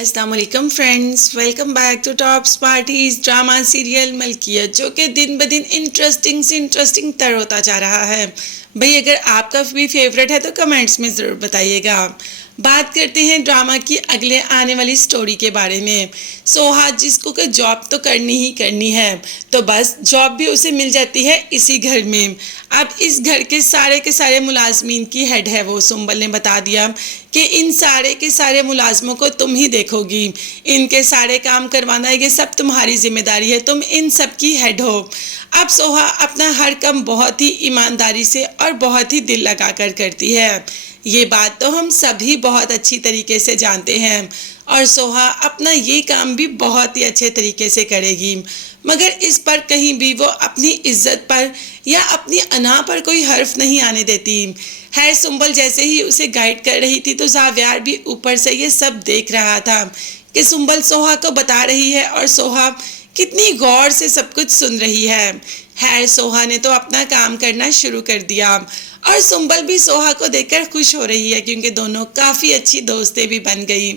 अस्सलाम वालेकुम friends, welcome back to tops parties drama serial Malkiyat, जो कि दिन ब दिन इंटरेस्टिंग से इंटरेस्टिंग तर होता जा रहा है। भाई अगर आपका भी फेवरेट है तो कमेंट्स में ज़रूर बताइएगा। बात करते हैं ड्रामा की अगले आने वाली स्टोरी के बारे में। सोहा जिसको कि जॉब तो करनी ही करनी है, तो बस जॉब भी उसे मिल जाती है इसी घर में। अब इस घर के सारे मुलाजमीन की हेड है वो। सुंबल ने बता दिया कि इन सारे के सारे मुलाजमों को तुम ही देखोगी, इनके सारे काम करवाना ये सब तुम्हारी जिम्मेदारी है, तुम इन सब की हेड हो। अब सोहा अपना हर काम बहुत ही ईमानदारी से और बहुत ही दिल लगाकर करती है। ये बात तो हम सभी बहुत अच्छी तरीके से जानते हैं और सोहा अपना ये काम भी बहुत ही अच्छे तरीके से करेगी, मगर इस पर कहीं भी वो अपनी इज्जत पर या अपनी अना पर कोई हर्फ नहीं आने देती है। सुंबल जैसे ही उसे गाइड कर रही थी तो जावियार भी ऊपर से ये सब देख रहा था कि सुंबल सोहा को बता रही है और सोहा कितनी गौर से सब कुछ सुन रही है। सोहा ने तो अपना काम करना शुरू कर दिया और सुंबल भी सोहा को देखकर खुश हो रही है, क्योंकि दोनों काफ़ी अच्छी दोस्तें भी बन गई।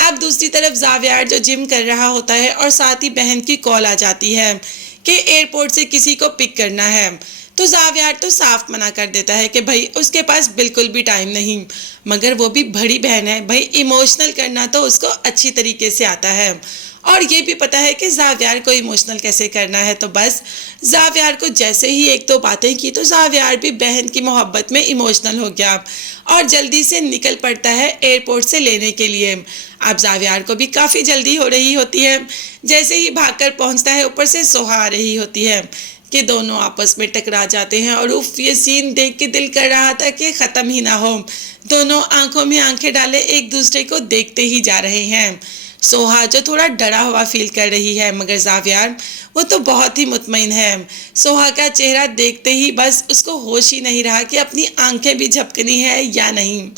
अब दूसरी तरफ जावियार जो जिम कर रहा होता है और साथ ही बहन की कॉल आ जाती है कि एयरपोर्ट से किसी को पिक करना है, तो जावियार तो साफ मना कर देता है कि भाई उसके पास बिल्कुल भी टाइम नहीं। मगर वो भी बड़ी बहन है भाई, इमोशनल करना तो उसको अच्छी तरीके से आता है और ये भी पता है कि जावियार को इमोशनल कैसे करना है। तो बस जावियार को जैसे ही एक दो बातें की तो जावियार भी बहन की मोहब्बत में इमोशनल हो गया और जल्दी से निकल पड़ता है एयरपोर्ट से लेने के लिए। अब जावियार को भी काफ़ी जल्दी हो रही होती है। जैसे ही भागकर पहुंचता है, ऊपर से सोहा आ रही होती है कि दोनों आपस में टकरा जाते हैं और उफ, ये सीन देख के दिल कर रहा था कि ख़त्म ही ना हो। दोनों आंखों में आंखें डाले एक दूसरे को देखते ही जा रहे हैं। सोहा जो थोड़ा डरा हुआ फील कर रही है, मगर जावियार वो तो बहुत ही मुतमईन है। सोहा का चेहरा देखते ही बस उसको होश ही नहीं रहा कि अपनी आंखें भी झपकनी है या नहीं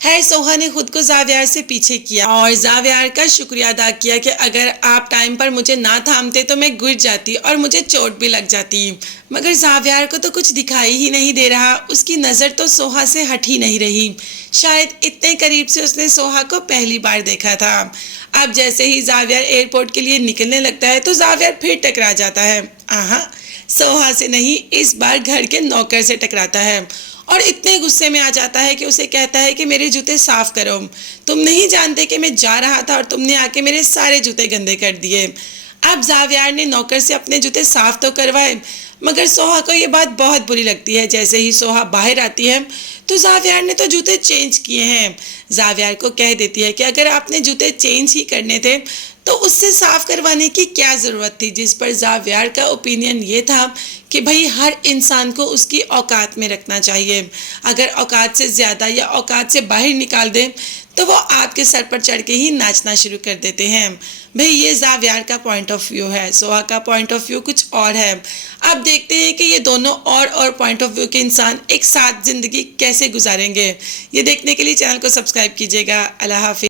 है। सोहा ने खुद को जावियार से पीछे किया और जावियार का शुक्रिया अदा किया कि अगर आप टाइम पर मुझे ना थामते तो मैं गिर जाती और मुझे चोट भी लग जाती। मगर जावियार को तो कुछ दिखाई ही नहीं दे रहा, उसकी नज़र तो सोहा से हट ही नहीं रही। शायद इतने करीब से उसने सोहा को पहली बार देखा था। अब जैसे ही जावियार एयरपोर्ट के लिए निकलने लगता है तो जावियार फिर टकरा जाता है। आहा, सोहा से नहीं, इस बार घर के नौकर से टकराता है और इतने गुस्से में आ जाता है कि उसे कहता है कि मेरे जूते साफ करो, तुम नहीं जानते कि मैं जा रहा था और तुमने आके मेरे सारे जूते गंदे कर दिए। अब जावियार ने नौकर से अपने जूते साफ तो करवाए, मगर सोहा को ये बात बहुत बुरी लगती है। जैसे ही सोहा बाहर आती है तो जावियार ने तो जूते चेंज किए हैं। जावियार को कह देती है कि अगर आपने जूते चेंज ही करने थे तो उससे साफ करवाने की क्या ज़रूरत थी। जिस पर जावियार का ओपिनियन ये था कि भाई हर इंसान को उसकी औकात में रखना चाहिए। अगर औकात से ज़्यादा या औकात से बाहर निकाल दें तो वो आपके सर पर चढ़ के ही नाचना शुरू कर देते हैं। भाई ये जावियार का पॉइंट ऑफ व्यू है, सोहा का पॉइंट ऑफ व्यू कुछ और है। अब देखते हैं कि ये दोनों और पॉइंट ऑफ व्यू के इंसान एक साथ ज़िंदगी कैसे गुजारेंगे। ये देखने के लिए चैनल को सब्सक्राइब कीजिएगा। अल्लाह हाफिज़।